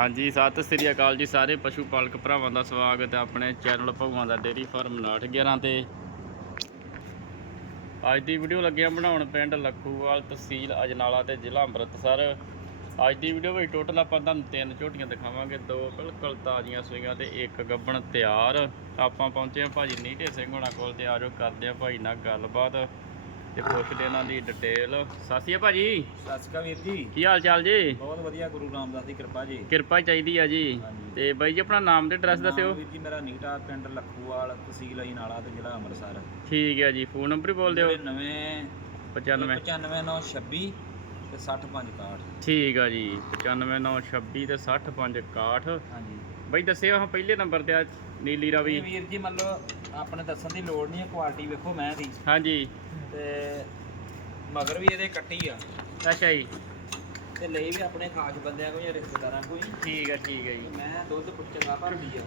ਹਾਂਜੀ, ਸਤਿ ਸ੍ਰੀ ਅਕਾਲ ਜੀ ਸਾਰੇ ਪਸ਼ੂ ਪਾਲਕ ਭਰਾਵਾਂ ਦਾ ਸਵਾਗਤ ਹੈ ਆਪਣੇ ਚੈਨਲ ਭਗਵਾਨ ਦਾ ਡੇਰੀ ਫਾਰਮ 911 ਤੇ। ਅੱਜ ਦੀ ਵੀਡੀਓ ਲੱਗਿਆ ਬਣਾਉਣ ਪਿੰਡ ਲੱਖੂਵਾਲ ਤਹਿਸੀਲ ਅਜਨਾਲਾ ਤੇ ਜ਼ਿਲ੍ਹਾ ਅੰਮ੍ਰਿਤਸਰ। ਅੱਜ ਦੀ ਵੀਡੀਓ ਵਿੱਚ ਟੋਟਲ ਆਪਾਂ ਤੁਹਾਨੂੰ ਤਿੰਨ ਝੋਟੀਆਂ ਦਿਖਾਵਾਂਗੇ, ਦੋ ਬਿਲਕੁਲ ਤਾਜ਼ੀਆਂ ਸੂਈਆਂ ਤੇ ਇੱਕ ਗੱਬਣ ਤਿਆਰ। ਆਪਾਂ ਪਹੁੰਚੇ ਹਾਂ ਭਾਜੀ ਨੀਟੇ ਸਿੰਘ ਹੋਣਾ ਕੋਲ ਤੇ ਆਜੋ ਕਰਦੇ ਆ ਭਾਈ ਨਾਲ ਗੱਲਬਾਤ। ਤੇ ਪੁੱਛਦੇ ਇਹਨਾਂ ਦੀ ਡਿਟੇਲ ਸਾਸੀਆ ਭਾਜੀ। ਸਤਿ ਸ਼੍ਰੀ ਅਕਾਲ ਵੀਰ ਜੀ। ਕੀ ਹਾਲ ਚਾਲ ਜੀ? ਬਹੁਤ ਵਧੀਆ ਗੁਰੂ ਰਾਮਦਾਸ ਦੀ ਕਿਰਪਾ ਜੀ। ਕਿਰਪਾ ਚਾਹੀਦੀ ਆ ਜੀ। ਹਾਂਜੀ। ਤੇ ਬਾਈ ਜੀ ਆਪਣਾ ਨਾਮ ਤੇ ਐਡਰੈਸ ਦੱਸਿਓ। ਵੀਰ ਜੀ ਮੇਰਾ ਨੀਟਾ ਪਿੰਡ ਲੱਖੂਵਾਲ ਤਹਿਸੀਲ ਅਜਨਾਲਾ ਤੇ ਜ਼ਿਲ੍ਹਾ ਅੰਮ੍ਰਿਤਸਰ। ਠੀਕ ਹੈ ਜੀ ਫੋਨ ਨੰਬਰ ਹੀ ਬੋਲ ਦਿਓ। 99 95 95926 ਤੇ 6561 ਠੀਕ ਆ ਜੀ 95926 ਤੇ 6561 ਹਾਂਜੀ। ਬਾਈ ਦੱਸਿਓ ਹਾਂ ਪਹਿਲੇ ਨੰਬਰ ਤੇ ਆ ਨੀਲੀ ਰਾਵੀ। ਇਹ ਵੀਰ ਜੀ ਮੰਨ ਲਓ ਆਪਣੇ ਦੱਸਣ ਦੀ ਲੋੜ ਨਹੀਂ ਹੈ ਕੁਆਲਿਟੀ ਵੇਖੋ ਮੈਂ ਦੀ। ਹਾਂਜੀ। ਤੇ ਮਗਰ ਵੀ ਇਹਦੇ ਕੱਟੀ ਆ। ਅੱਛਾ ਜੀ। ਤੇ ਲਈ ਵੀ ਆਪਣੇ ਖਾਸ ਬੰਦਿਆਂ ਕੋਈ ਜਾਂ ਰਿਸ਼ਤੇਦਾਰਾਂ ਕੋਈ। ਠੀਕ ਹੈ ਠੀਕ ਹੈ ਜੀ। ਮੈਂ ਦੁੱਧ ਪੁੱਛਦਾ ਭਰਦੀ ਆ।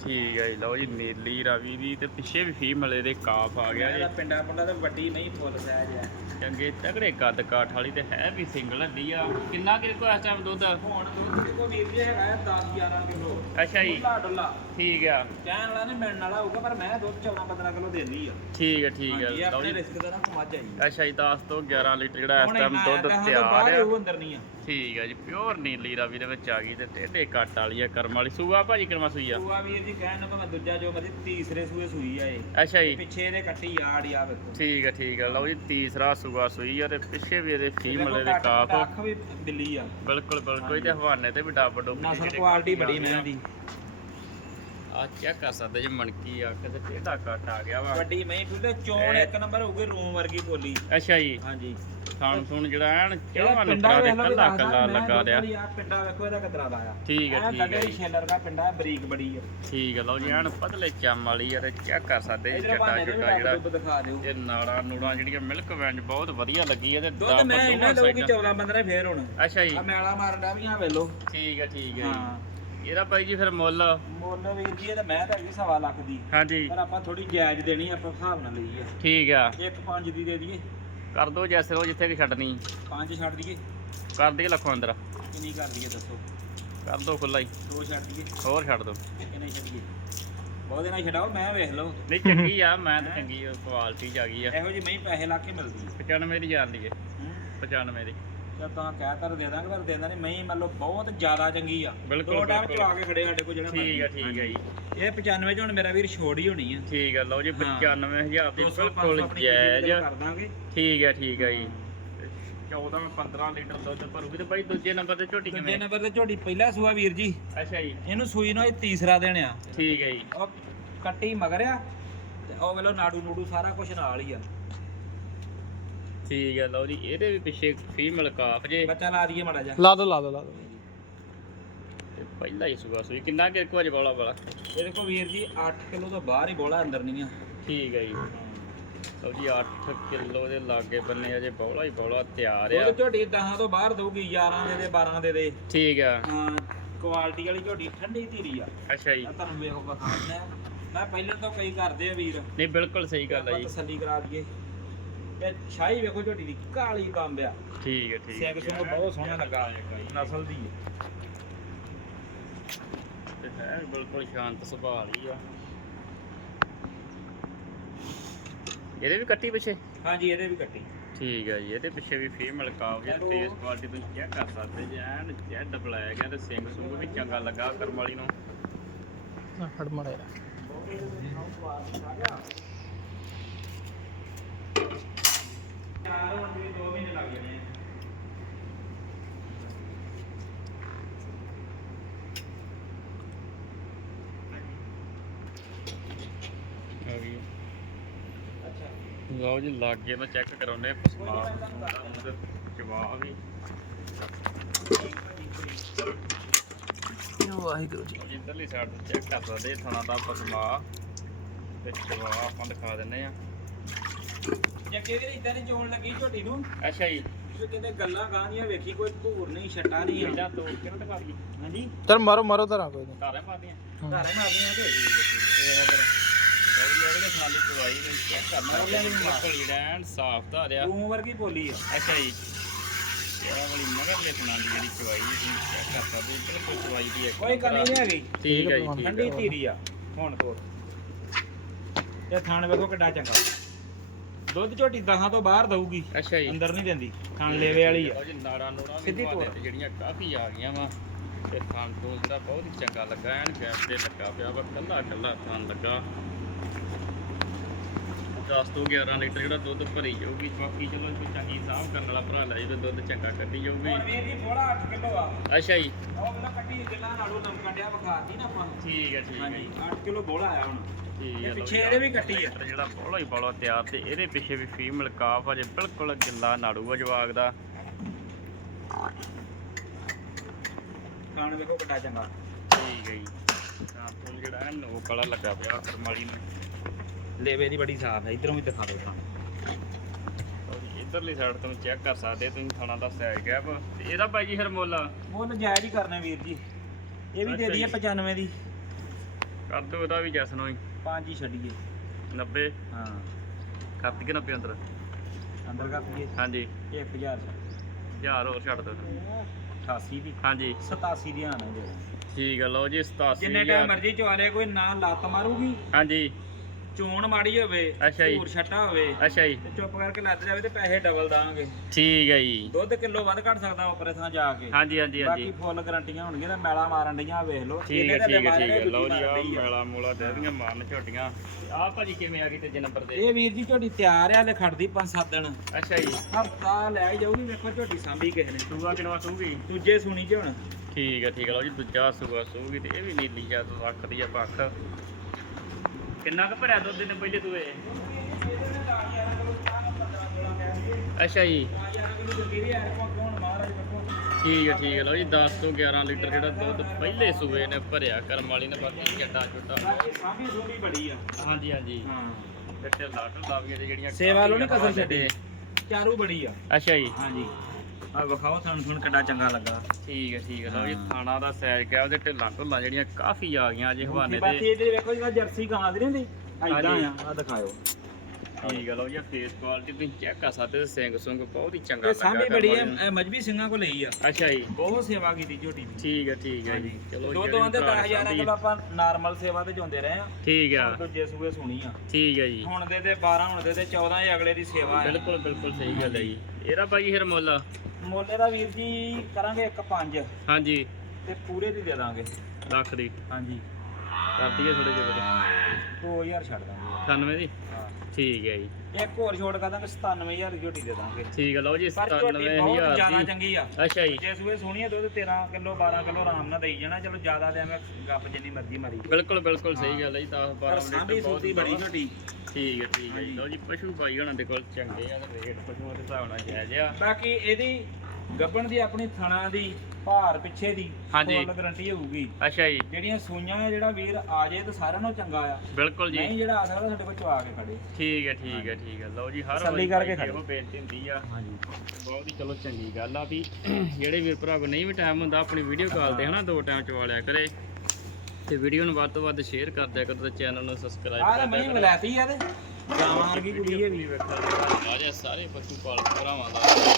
ਠੀਕ ਹੈ ਜੀ ਲਓ ਜੀ ਨੀਲੀ ਰਾਵੀ ਦੀ ਤੇ ਪਿੱਛੇ ਵੀ ਫੀਮੇਲ ਇਹਦੇ ਕਾਫ ਆ ਗਿਆ ਇਹਦਾ ਜੀ ਪਿੰਡਾ ਪੁੰਡਾ ਤੇ ਵੱਡੀ ਨਹੀਂ ਫੁੱਲ ਸਾਈਜ਼ ਹੈ ਚੰਗੇ ਤਗੜੇ ਕੱਦ ਕਾਠ ਵਾਲੀ ਤੇ ਹੈ ਵੀ ਸਿੰਗਲ ਹੱਡੀ ਆ। ਕਿੰਨਾ ਕਿ ਕੋ ਇਸ ਟਾਈਮ ਦੁੱਧ? ਹੁਣ ਦੁੱਧ ਦੇਖੋ ਵੀਰ ਜੀ ਹੈਗਾ ਹੈ 10 11 ਕਿਲੋ। ਅੱਛਾ ਜੀ। ਡੁੱਲਾ ਡੁੱਲਾ। ਠੀਕ ਆ। ਕਹਿਣ ਵਾਲਾ ਨਹੀਂ ਮਿਲਣ ਵਾਲਾ ਹੋਊਗਾ ਪਰ ਮੈਂ ਦੁੱਧ 14 15 ਕਿਲੋ ਦਿੰਦੀ ਆ। ਠੀਕ ਹੈ ਠੀਕ ਲਓ ਆਪਣੇ ਜੀ। ਰਿਸ਼ਤੇਦਾਰਾਂ ਕੋਲ ਮੱਝ ਆਈ ਅੱਛਾ ਜੀ 10 ਤੋਂ 11 ਲੀਟਰ ਜਿਹੜਾ ਇਸ ਟਾਈਮ ਦੁੱਧ ਤਿਆਰ ਆ। ਅੰਦਰ ਨਹੀਂ ਆ। ਠੀਕ ਹੈ ਜੀ ਪਿਓਰ ਨੀਲੀ ਰਾਵੀ ਦੇ ਵਿੱਚ ਆ ਗਈ ਤੇ ਟੇਢੇ ਕੱਟ ਵਾਲੀ ਆ ਕਰਮ ਵਾਲੀ। ਸੂਆ ਭਾਜੀ ਕਰਮਾ ਸੂਈ ਆ? ਸੂਆ ਵੀਰ ਜੀ ਕਹਿਣ ਨੂੰ ਮੈਂ ਦੂਜਾ ਜੋ ਮਰਜ਼ੀ ਤੀਸਰੇ ਸੂਏ ਸੂਈ ਆ ਇਹ। ਅੱਛਾ ਜੀ। ਪਿੱਛੇ ਇਹਦੇ ਕੱਟੀ ਆੜੀ ਆ ਵੇਖੋ। ਠੀਕ ਹੈ ਠੀਕ ਹੈ ਲਓ ਜੀ ਤੀਸਰਾ ਸੂਆ ਸੂਈ ਆ ਤੇ ਪਿੱਛੇ ਵੀ ਇਹਦੇ ਫੀਮੇਲ ਦੇ ਕਾਫ। ਅੱਖ ਵੀ ਬਿੱਲੀ ਆ। ਬਿਲਕੁਲ ਬਿਲਕੁਲ। ਤੇ ਹਵਾਨੇ ਤੇ ਵੀ ਡੱਬ ਡੁੱਬ ਨਸਲ ਕੁਆਲਿਟੀ ਬੜੀ ਮੈਂ ਦੀ ਆ ਚੈੱਕ ਕਰ ਸਕਦੇ ਜੀ ਮਣਕੀ ਅੱਖ ਤੇ ਟੇਢਾ ਕੱਟ ਆ ਗਿਆ ਵਾ। ਵੱਡੀ ਮੈਂ ਖੁੱਲੇ ਚੋਣ ਇੱਕ ਨੰਬਰ ਹੋਊਗੀ ਰੂਮ ਵਰਗੀ ਬੋਲੀ। ਅੱਛਾ ਜੀ। ਹਾਂਜੀ। ਥਾਣ ਥੂਣ ਜਿਹੜਾ ਐਨ ਇਹਦਾ ਚਾਹਾਂ ਨੂੰ ਪਿੰਡਾ ਦੇ ਕੱਲਾ ਕੱਲਾ ਲੱਗਾ ਆ ਪਿੰਡਾ ਵੇਖੋ ਇਹਦਾ ਕਿਤਰਾ ਦਾ ਆ। ਠੀਕ ਹੈ ਠੀਕ ਹੈ। ਛੇਲਰ ਦਾ ਪਿੰਡਾ ਬਰੀਕ ਬੜੀ ਆ। ਠੀਕ ਹੈ ਲਓ ਜੀ ਐਨ ਪਤਲੇ ਚਮ ਵਾਲੀ ਆ ਤੇ ਚੈੱਕ ਕਰ ਸਕਦੇ ਜੀ ਦੇ ਚੁੱਟਾ ਜਿਹੜਾ ਇਹ ਨਾੜਾਂ ਨੂੜਾਂ ਜਿਹੜੀਆਂ ਮਿਲਕ ਵੈਂਜ ਬਹੁਤ ਵਧੀਆ ਲੱਗੀ ਹੈ ਤੇ ਦੁੱਧ ਮੈਂ ਇਹਨਾਂ ਸਾਈਡਾਂ। 14 15 ਫੇਰ ਹੁਣ। ਅੱਛਾ ਜੀ। ਆ ਮੈਲਾ ਮਾਰਨ ਦਾ ਵੀ ਆ ਵੇਲੋ ਠੀਕ ਹੈ ਠੀਕ ਹੈ ਹਾਂ। ਇਹਦਾ ਬਾਈ ਜੀ ਫਿਰ ਮੁੱਲ? ਮੁੱਲ ਵੀਰ ਜੀ ਇਹ ਤਾਂ ਮੈਂ ਤਾਂ ਹੈਗੀ ਸਵਾ ਲੱਖ ਦੀ। ਹਾਂਜੀ। ਪਰ ਆਪਾਂ ਥੋੜੀ ਜਾਇਜ਼ ਦੇਣੀ ਆਪਾਂ ਹਿਸਾਬ ਨਾਲ ਲਈ ਆ ਠੀਕ ਆ। ਇੱਕ ਪੰਜ ਦੀ ਦੇ ਦਈਏ। ਕਰ ਦੋ ਜੈਸੇ ਉਹ ਜਿੱਥੇ ਕਿ ਛੱਡਣੀ। ਪੰਜ ਛੱਡ ਦਈਏ। ਕਰ ਦਈਏ ਲੱਖੋਂ ਅੰਦਰ। ਕਿੰਨੀ ਕਰ ਦਈਏ ਦੱਸੋ? ਕਰ ਦੋ ਖੁੱਲਾ ਹੀ। ਦੋ ਛੱਡ ਦਈਏ। ਹੋਰ ਛੱਡ ਦੋ। ਕਿੰਨੇ ਛੱਡੀਏ। ਬਹੁਤ ਦੇਣਾ ਛਡਾਓ ਮੈਂ ਵੇਖ ਲਓ। ਨਹੀਂ ਚੰਗੀ ਆ ਮੈਂ ਤਾਂ ਚੰਗੀ ਕੁਆਲਿਟੀ ਚ ਆ ਗਈ ਆ। ਇਹੋ ਜਿਹੀ ਮੈਂ ਪੈਸੇ ਲਾ ਕੇ ਮਿਲਦੀ ਹੈ 95 ਦੀ ਜਾਣ ਲਈਏ ਹੂੰ। 95 ਦੀ। ਤਾਂ ਕਹਿ ਤਾਂ ਦੇ ਦਾਂਗੇ ਪਰ ਦੇਂਦਾ ਨਹੀਂ। ਮੈਂ ਮੰਨ ਲਓ ਬਹੁਤ ਜ਼ਿਆਦਾ ਚੰਗੀ ਆ। ਬਿਲਕੁਲ, ਦੋ ਟਾਈਮ ਬਿਲਕੁਲ। ਚਵਾ ਕੇ ਖੜੇ ਸਾਡੇ ਕੋਲ ਜਿਹੜਾ ਠੀਕ ਆ ਮਰਜ਼ੀ। ਠੀਕ ਆ ਜੀ। ਇਹ 95 ਚ ਹੁਣ ਮੇਰਾ ਵੀਰ ਛੋੜ ਹੀ ਹੋਣੀ ਆ। ਠੀਕ ਆ ਲਓ ਜੀ ਹਾਂ। 95000 ਦੀ 200 ਬਿਲਕੁਲ ਆਪਣੀ ਜਾਇਜ਼ ਕੁੜੀ ਦੇ ਕਰ ਦਾਂਗੇ। ਠੀਕ ਆ ਠੀਕ ਆ ਜੀ। 14 15 ਲੀਟਰ ਦੁੱਧ ਭਰੂਗੀ ਤੇ ਬਾਈ ਦੂਜੇ ਨੰਬਰ ਤੇ ਝੋਟੀ ਦੂਜੇ ਕਿਵੇਂ ਨੰਬਰ ਤੇ ਝੋਟੀ ਪਹਿਲਾ ਸੂਆ ਵੀਰ ਜੀ। ਅੱਛਾ ਜੀ। ਇਹਨੂੰ ਸੂਈ ਨੂੰ ਇਹ ਤੀਸਰਾ ਦੇਣ ਆ। ਠੀਕ ਹੈ ਜੀ। ਉਹ ਕੱਟੀ ਮਗਰ ਆ ਤੇ ਉਹ ਵੇਲੋ ਨਾੜੂ ਨੂੜੂ ਸਾਰਾ ਕੁਝ ਨਾਲ ਹੀ ਆ। ਠੀਕ ਹੈ ਲਓ ਜੀ ਇਹਦੇ ਵੀ ਪਿੱਛੇ ਫੀਮੇਲ ਕਾਫ ਜੇ। ਬੱਚਾ ਲਾ ਦਈਏ ਮਾੜਾ ਜਾ ਲਾ ਦੋ ਲਾ ਦੋ ਲਾ ਦੋ। ਤੇ ਪਹਿਲਾ ਹੀ ਸੁਗਾ ਸੂਈ। ਕਿੰਨਾ ਕਿ ਕੁਝ ਬੋਲਾ ਵਾਲਾ ਇਹਦੇ ਕੋ ਵੀਰ ਜੀ 8 ਕਿਲੋ ਤੋਂ ਬਾਹਰ ਹੀ ਬੋਲਾ ਅੰਦਰ ਨਹੀਂ ਆ ਠੀਕ ਹੈ ਜੀ। ਲਓ ਜੀ 8 ਕਿਲੋ ਦੇ ਲਾਗੇ ਬੰਨੇ ਅਜੇ ਬੋਲਾ ਹੀ ਬੋਲਾ ਤਿਆਰ ਆ। ਉਹ ਝੋਟੀ 10 ਤੋਂ ਬਾਹਰ ਦਊਗੀ 11 ਦੇ ਦੇ 12 ਦੇ ਦੇ ਠੀਕ ਆ। ਹਾਂ ਕੁਆਲਿਟੀ ਵਾਲੀ ਝੋਟੀ ਠੰਡੀ ਧੀਰੀ ਆ। ਅੱਛਾ ਜੀ। ਮੈਂ ਤੁਹਾਨੂੰ ਵੇਖੋ ਬਖਾਉਣਾ ਮੈਂ ਪਹਿਲਾਂ ਤੋਂ ਕਈ ਕਰਦੇ ਆ ਵੀਰ। ਨਹੀਂ ਬਿਲਕੁਲ ਸਹੀ ਗੱਲ ਆਪਾਂ ਜੀ। ਤਸੱਲੀ ਕਰਾ ਦਈਏ। ਛਾਈ ਵੇਖੋ ਝੋਟੀ ਦੀ ਕਾਲੀ ਬੰਬ ਆ। ਠੀਕ ਹੈ ਠੀਕ ਸਿੰਘ ਹੈ ਸੁੰਗ ਬਹੁਤ ਸੋਹਣਾ ਲੱਗਾ ਨਸਲ ਦੀ ਹੈ। ਤੇ ਹੈ ਬਿਲਕੁਲ ਸ਼ਾਂਤ ਸੁਭਾਅ ਵਾਲੀ ਆ। ਇਹਦੇ ਵੀ ਕੱਟੀ ਪਿੱਛੇ? ਹਾਂਜੀ ਇਹਦੇ ਵੀ ਕੱਟੀ। ਠੀਕ ਹੈ ਜੀ ਇਹਦੇ ਪਿੱਛੇ ਵੀ ਫੀਮੇਲ ਕਾਫ ਜੇ. ਫੇਸ ਕੁਆਲਿਟੀ ਤੁਸੀਂ ਚੈੱਕ ਕਰ ਸਕਦੇ ਜੇ ਐਨ ਜੈਡ ਬਲੈਕ ਗਿਆ ਤੇ ਸਿੰਘ ਸੁੰਗ ਵੀ ਚੰਗਾ ਲੱਗਾ ਕਰਮ ਵਾਲੀ ਨੂੰ। ਨਾ ਫੜ ਮੜਿਆ ਚਾਰ ਹੁਣ ਵੀ 2 ਮਹੀਨੇ ਲੱਗ ਜਾਣੇ ਆ। ਆ ਗਈ ਅੱਛਾ ਲਓ ਜੀ ਲਾਗੇ ਮੈਂ ਚੈੱਕ ਕਰਾਉਨੇ ਪਸਮਾ ਜਵਾਬ ਵੀ। ਵਾਹਿਗੁਰੂ ਜੀ। ਇਧਰਲੀ ਸਾਈਡ ਤੋਂ ਚੈੱਕ ਕਰ ਸਕਦੇ ਥਣਾ ਦਾ ਪਸਮਾ ਤੇ ਜਵਾਬ ਆਪਾਂ ਦਿਖਾ ਦਿੰਨੇ ਆ ਜੱਗੇ ਵੀਰ ਇਦਾਂ ਦੀ ਚੋਣ ਲੱਗੀ ਝੋਟੀ ਨੂੰ ਅੱਛਾ ਜੀ। ਵੀ ਕਿਤੇ ਗੱਲਾਂ ਗਾਣੀਆਂ ਵੇਖੀ ਕੋਈ ਧੂਰ ਨਹੀਂ ਛੱਟਾ ਨਹੀਂ ਆ ਪਹਿਲਾਂ ਦੋ ਕਿਹਨਾਂ ਦਿਖਾ ਦਈਏ? ਹਾਂਜੀ। ਚਲ ਮਾਰੋ ਮਾਰੋ ਧਰਾਂ ਕੋਈ ਨਹੀਂ ਧਾਰੇ ਪਾਦੀਆਂ ਘਰੇ ਮਾਰਦੀਆਂ ਤੇ। ਇਹ ਸਾਫ਼ ਧਾਰਿਆ ਰੂਮ ਵਰਗੀ ਬੋਲੀ ਆ? ਅੱਛਾ ਜੀ। ਇਹ ਵਾਲੀ ਮਗਰ ਲਿਖਣਾ ਦੀ ਜਿਹੜੀ ਚਵਾਈ ਦੀ ਚੈੱਕ ਕਰ ਸਕਦੇ ਹੋ, ਬਿਲਕੁਲ ਚਵਾਈ ਦੀ ਇੱਕ ਕੋਈ ਕਮੀ ਨਹੀਂ ਹੈਗੀ। ਠੀਕ ਹੈ ਜੀ ਠੀਕ ਠੰਡੀ ਹੈ ਧੀਰੀ ਆ ਹੁਣ ਤੋੜ ਇਹ ਥਾਣ ਵੇਖੋ ਕਿੱਡਾ ਚੰਗਾ। ਦੁੱਧ ਝੋਟੀ ਦਹਾਂ ਤੋਂ ਬਾਹਰ ਦਊਗੀ ਅੱਛਾ ਜੀ। ਅੰਦਰ ਨਹੀਂ ਦਿੰਦੀ। ਥਾਣ ਲੇਵੇ ਵਾਲੀ ਆ। ਲਓ ਜੀ ਨਾੜਾ ਨੂੜਾ ਵੀ ਸਿੱਧੀ ਤੋਰ। ਜਿਹੜੀਆਂ ਕਾਫੀ ਆ ਗਈਆਂ ਵਾ ਤੇ ਖਾਣ ਤੋਂ ਜਿਹੜਾ ਬਹੁਤ ਹੀ ਚੰਗਾ ਲੱਗਾ ਐਨ ਗੈਪ ਤੇ ਲੱਗਾ ਪਿਆ ਵਾ ਕੱਲਾ ਕੱਲਾ ਖਾਣ ਲੱਗਾ। 10 ਤੋਂ 11 ਲੀਟਰ ਜਿਹੜਾ ਦੁੱਧ ਭਰੀ ਜਾਊਗੀ। ਬਾਕੀ ਚਲੋ ਕੋਈ ਚੰਗੀ ਸਾਫ਼ ਕਰਨ ਵਾਲਾ ਭਰਾ ਲੈ ਜਾਵੇ ਦੁੱਧ ਚੰਗਾ ਕੱਢੀ ਜਾਊਗੀ। ਹੁਣ ਵੀਰ ਜੀ ਬੋਲਾ 8 ਕਿਲੋ ਆ। ਅੱਛਾ ਜੀ। ਉਹ ਮੇਰਾ ਕੱਟੀ ਜਿੰਨਾ ਨਾਲੋਂ ਨਮਕਣ ਡਿਆ ਵਿਖਾਤੀ ਨਾ ਆਪਾਂ। ਠੀਕ ਹੈ ਠੀਕ ਹੈ ਹਾਂਜੀ ਜੀ। 8 ਕਿਲੋ ਬੋਲਾ ਆਇਆ ਹੁਣ। ਠੀਕ ਇਹ ਹੈ ਪਿੱਛੇ ਇਹਦੇ ਵੀ ਕੱਟੀ। ਲੀਟਰ ਜਿਹੜਾ ਬੋਲਾ ਹੀ ਬੋਲਾ ਤਿਆਰ ਤੇ ਇਹਦੇ ਪਿੱਛੇ ਵੀ ਫੀਮੇਲ ਕਾਫ ਅਜੇ ਬਿਲਕੁਲ ਗਿੱਲਾ ਨਾੜੂ ਆ ਜਵਾਗ ਦਾ। ਖਾਣ ਵੇਖੋ ਕਿੱਡਾ ਚੰਗਾ। ਠੀਕ ਹੈ ਜੀ। ਤਾਂ ਫੁੱਲ ਜਿਹੜਾ ਹੈ ਨੋਕ ਵਾਲਾ ਲੱਗਾ ਪਿਆ ਕਰਮਾਲੀ ਨੂੰ। ਲੇਵੇ ਦੀ ਬੜੀ ਸਾਫ਼ ਹੈ ਇਧਰੋਂ ਵੀ ਦਿਖਾ ਦਿਓ ਜੀ, ਇੱਧਰਲੀ ਸਾਈਡ ਤੋਂ ਚੈੱਕ ਕਰ ਸਕਦੇ ਤੁਸੀਂ ਥਾਣਾ ਦਾ ਸਾਈਜ਼ ਗੈਪ ਤੇ ਇਹਦਾ ਬਾਈ ਜੀ ਫਿਰ ਮੁੱਲ? ਮੁੱਲ ਜਾਇਜ਼ ਹੀ ਕਰਨੇ ਵੀਰ ਜੀ। ਇਹ ਵੀ ਦੇ ਦਈਏ ਜੀ। 95 ਦੀ। ਕਰ ਦਿਓ ਇਹਦਾ ਵੀ ਜੈਸ ਨੂੰ ਹੀ ਪੰਜ ਹੀ ਛੱਡੀਏ। 90 ਹਾਂ। ਕਰ ਦਈਏ 90 ਅੰਦਰ। ਅੰਦਰ ਕਰ ਦਈਏ। ਹਾਂਜੀ। 1000 1000 ਹੋਰ ਛੱਡ ਦਿਓ। 88 ਦੀ ਹਾਂਜੀ। 87 ਦੀ ਆਣਾ ਜੇ। ਠੀਕ ਹੈ ਲਓ ਜੀ 87 ਜਿੰਨੇ ਟਾਈਮ ਮਰਜ਼ੀ ਚਵਾਲੇ ਕੋਈ ਨਾ ਲੱਤ ਮਾਰੂਗੀ। ਹਾਂਜੀ। ਚੋਣ ਮਾੜੀ ਹੋਵੇ ਅੱਛਾ ਜੀ। ਹੋਰ ਛੱਟਾ ਹੋਵੇ ਅੱਛਾ ਜੀ। ਤੇ ਚੁੱਪ ਕਰਕੇ ਲੱਦ ਜਾਵੇ ਤੇ ਪੈਸੇ ਡਬਲ ਦਾਂਗੇ। ਠੀਕ ਹੈ ਜੀ। ਦੁੱਧ ਕਿਲੋ ਵੱਧ ਘੱਟ ਸਕਦਾ ਉੱਪਰੇ ਥਾਂ ਜਾ ਕੇ। ਹਾਂਜੀ ਹਾਂਜੀ ਬਾਕੀ ਹਾਂਜੀ ਫੁੱਲ ਗਰੰਟੀਆਂ ਹੋਣਗੀਆਂ ਤੇ ਮੈਲਾ ਮਾਰਨ ਡੀਆਂ ਵੇਖ ਲਓ। ਠੀਕ ਹੈ ਇਹਨੇ ਤਾਂ ਠੀਕ ਹੈ ਠੀਕ ਹੈ। ਲਓ ਜੀ ਆ ਮਾਰਨ ਡਈ ਆ। ਮੈਲਾ ਮੂਲਾ ਦੇ ਦੀਆਂ ਮਾਰਨ ਝੋਟੀਆਂ। ਆ ਭਾਜੀ ਕਿਵੇਂ ਆ ਗਈ ਤੀਜੇ ਨੰਬਰ ਤੇ? ਇਹ ਵੀਰ ਜੀ ਝੋਟੀ ਤਿਆਰ ਆ ਲੈ ਖੜਦੀ 5-7 ਦਿਨ। ਅੱਛਾ ਜੀ। ਹਫਤਾ ਲੈ ਜਾਊਗੀ ਵੇਖੋ ਝੋਟੀ ਸਾਂਭੀ ਕਿਸੇ ਨੇ। ਸੂਆ ਕਿਨਵਾ ਸੂਗੀ? ਦੂਜੇ ਸੁਣੀ ਹੁਣ। ਠੀਕ ਹੈ ਠੀਕ ਹੈ। ਲਓ ਜੀ ਦੂਜਾ ਸੂਆ ਸੂਗੀ ਤੇ ਇਹ ਵੀ ਨੀਲੀ ਜਾਂ ਰੱਖਦੀ ਆ ਪੱਖ। ਕਿੰਨਾ ਕੁ ਭਰਿਆ ਦੁੱਧ ਨੇ ਪਹਿਲੇ ਤੂੰ ਇਹ? ਅੱਛਾ ਜੀ। ਠੀਕ ਹੈ ਠੀਕ ਹੈ ਲਓ ਜੀ 10 ਤੋਂ 11 ਲੀਟਰ ਜਿਹੜਾ ਦੁੱਧ ਪਹਿਲੇ ਸੂਏ ਨੇ ਭਰਿਆ ਕਰਮ ਵਾਲੀ ਨੇ ਬਾਕੀ ਜੱਟਾ ਛੋਟਾ ਸਾਂਭੀ ਸੁਣੀ ਬੜੀ ਆ ਹਾਂਜੀ ਹਾਂਜੀ। ਹਾਂ ਤੇ ਢਿੱਲਾ ਢੁੱਲਾ ਵੀ ਜਿਹੜੀਆਂ ਸੇਵਾ ਲੋ ਨਹੀਂ ਕਸਰ ਛੱਡੀ। ਚਾਰੂ ਬੜੀ ਆ। ਅੱਛਾ ਜੀ। ਹਾਂਜੀ। ਆ ਵਿਖਾਓ ਤੁਹਾਨੂੰ ਸੁਣ ਕਿੱਡਾ ਚੰਗਾ ਲੱਗਾ। ਠੀਕ ਹੈ ਠੀਕ ਹੈ। ਲਓ ਜੀ। ਥਾਣਾ ਦਾ ਸਾਈਜ਼ ਕਿਹਾ ਉਹਦੇ ਢਿੱਲਾਂ ਢੁੱਲਾਂ ਜਿਹੜੀਆਂ ਕਾਫੀ ਆ ਗਈਆਂ ਅਜੇ ਹਵਾਨੇ ਬਾਕੀ ਤੇ। ਇਹਦੇ ਵੇਖੋ ਜਿਹੜਾ ਜਰਸੀ ਗਾਂ ਦੀ ਨਹੀਂ ਐਦਾਂ। ਆ ਆ ਦਿਖਾਓ। ਠੀਕ ਹੈ ਲਓ ਜੀ ਫੇਸ ਕੁਆਲਿਟੀ ਤੁਸੀਂ ਚੈੱਕ ਕਰ ਸਕਦੇ ਸਿੰਘ ਸੁੰਗ ਬਹੁਤ ਹੀ ਚੰਗਾ ਤੇ ਸਾਂਭੀ ਲੱਗਾ ਬੜੀ ਹੈ ਮਜਬੀ ਸਿੰਘਾਂ ਕੋ ਲਈ ਆ। ਅੱਛਾ ਜੀ। ਬਹੁਤ ਸੇਵਾ ਕੀਤੀ ਝੋਟੀ ਦੀ। ਠੀਕ ਹੈ ਠੀਕ ਹੈ ਜੀ। ਚਲੋ ਦੋ ਜਿਹੜੇ ਦੋ ਆਂਦੇ ਭਰਾ 10000 ਸਾਂਭੀ- ਕਿਲੋ ਆਪਾਂ ਨਾਰਮਲ ਸੇਵਾ ਤੇ ਜਾਂਦੇ ਰਹੇ ਆ। ਠੀਕ ਆ। ਦੂਜੇ ਸੂਏ ਸੁਣੀ ਆ। ਠੀਕ ਹੈ ਜੀ। ਹੁਣ ਦੇ ਤੇ 12 ਹੁਣ ਦੇ ਤੇ 14 ਇਹ ਅਗਲੇ ਦੀ ਸੇਵਾ ਹੈ ਬਿਲਕੁਲ ਬਿਲਕੁਲ ਸਹੀ ਗੱਲ ਹੈ ਜੀ। ਇਹਦਾ ਬਾਈ ਫਿਰ ਮੁੱਲ? ਮੋਲੇ ਦਾ ਵੀਰ ਜੀ ਕਰਾਂਗੇ ਇੱਕ 5 ਹਾਂਜੀ। ਤੇ ਪੂਰੇ ਦੀ ਦੇ ਦਾਂਗੇ। ਲੱਖ ਦੀ। ਹਾਂਜੀ। ਕਰ ਦਈਏ ਥੋੜੇ ਜਿਹੇ ਵਧੇ 2000 ਛੱਡ ਦਾਂਗੇ। 98 ਦੀ? ਹਾਂ ਠੀਕ ਹੈ ਜੀ। ਇੱਕ ਹੋਰ ਛੋੜ ਕਰ ਦਾਂਗੇ 97000 ਦੀ ਝੋਟੀ ਦੇ ਦਾਂਗੇ। ਠੀਕ ਹੈ ਲਓ ਜੀ ਪਰ ਝੋਟੀ ਬਹੁਤ 97000 ਜ਼ਿਆਦਾ ਦੀ ਚੰਗੀ ਆ। ਅੱਛਾ ਜੀ। ਜੇ ਸੂਏ ਸੋਹਣੀ ਆ ਦੁੱਧ 13 ਕਿਲੋ 12 ਕਿਲੋ ਆਰਾਮ ਨਾਲ ਦੇਈ ਜਾਣਾ। ਚਲੋ ਜ਼ਿਆਦਾ ਤੇ ਐਵੇਂ ਗੱਪ ਜਿੰਨੀ ਮਰਜ਼ੀ ਮਾਰੀ ਬਿਲਕੁਲ ਬਿਲਕੁਲ ਸਹੀ ਗੱਲ ਹੈ ਜੀ 10 ਪਰ 12 ਸਾਂਭੀ ਮਿੰਟ ਬਹੁਤ ਸੂਤੀ ਬੜੀ ਝੋਟੀ। ਠੀਕ ਹੈ ਠੀਕ ਹੈ ਜੀ। ਲਓ ਜੀ ਪਸ਼ੂ ਭਾਈ ਹੋਣਾ ਦੇ ਕੋਲ ਚੰਗੇ ਆ ਤੇ ਰੇਟ ਪਸ਼ੂਆਂ ਦੇ ਹਿਸਾਬ ਨਾਲ ਜਾਇਜ਼ ਆ। ਬਾਕੀ ਇਹਦੀ ਗੱਬਣ ਦੀ ਆਪਣੀ ਥਣਾ ਦੀ ਭਾਰ ਪਿੱਛੇ ਦੀ ਹਾਂਜੀ। ਫੁੱਲ ਗਰੰਟੀ ਹੋਊਗੀ। ਅੱਛਾ ਜੀ। ਜਿਹੜੀਆਂ ਸੂਈਆਂ ਆ ਜਿਹੜਾ ਵੀਰ ਆ ਜੇ ਤਾਂ ਸਾਰਿਆਂ ਨਾਲੋਂ ਚੰਗਾ ਆ। ਬਿਲਕੁਲ ਜੀ। ਨਹੀਂ ਜਿਹੜਾ ਆ ਸਕਦਾ ਸਾਡੇ ਕੋਲ ਚਵਾ ਕੇ ਖੜੇ। ਠੀਕ ਹੈ ਠੀਕ ਹੈ ਠੀਕ ਹੈ। ਲਓ ਜੀ ਹਰ ਤਸੱਲੀ ਵਾਰੀ ਕਰਕੇ ਭਾਈ ਖੜੋ। ਇਹੋ ਬੇਨਤੀ ਹੁੰਦੀ ਆ। ਹਾਂਜੀ। ਬਹੁਤ ਹੀ ਚਲੋ ਚੰਗੀ ਗੱਲ ਆ ਵੀ ਜਿਹੜੇ ਵੀਰ ਭਰਾ ਕੋ ਨਹੀਂ ਵੀ ਟਾਈਮ ਹੁੰਦਾ ਆਪਣੀ ਵੀਡੀਓ ਕਾਲ ਤੇ ਹਨਾ ਦੋ ਟਾਈਮ ਚਵਾ ਲਿਆ ਕਰੇ। ਤੇ ਵੀਡੀਓ ਨੂੰ ਵੱਧ ਤੋਂ ਵੱਧ ਸ਼ੇਅਰ ਕਰ ਦਿਆ ਕਰੋ ਤੇ ਚੈਨਲ ਨੂੰ ਸਬਸਕ੍ਰਾਈਬ ਕਰ ਦਿਆ ਮੈਂ ਕਰੋ। ਵਲੈਤੀ ਆ ਤੇ। ਗਾਵਾਂ ਵਰਗੀ ਕੁੜੀ ਇਹ ਵੀ ਆ ਸਾਰੇ ਪਸ਼ੂ ਪਾਲਕ ਭਰਾਵਾਂ ਦਾ।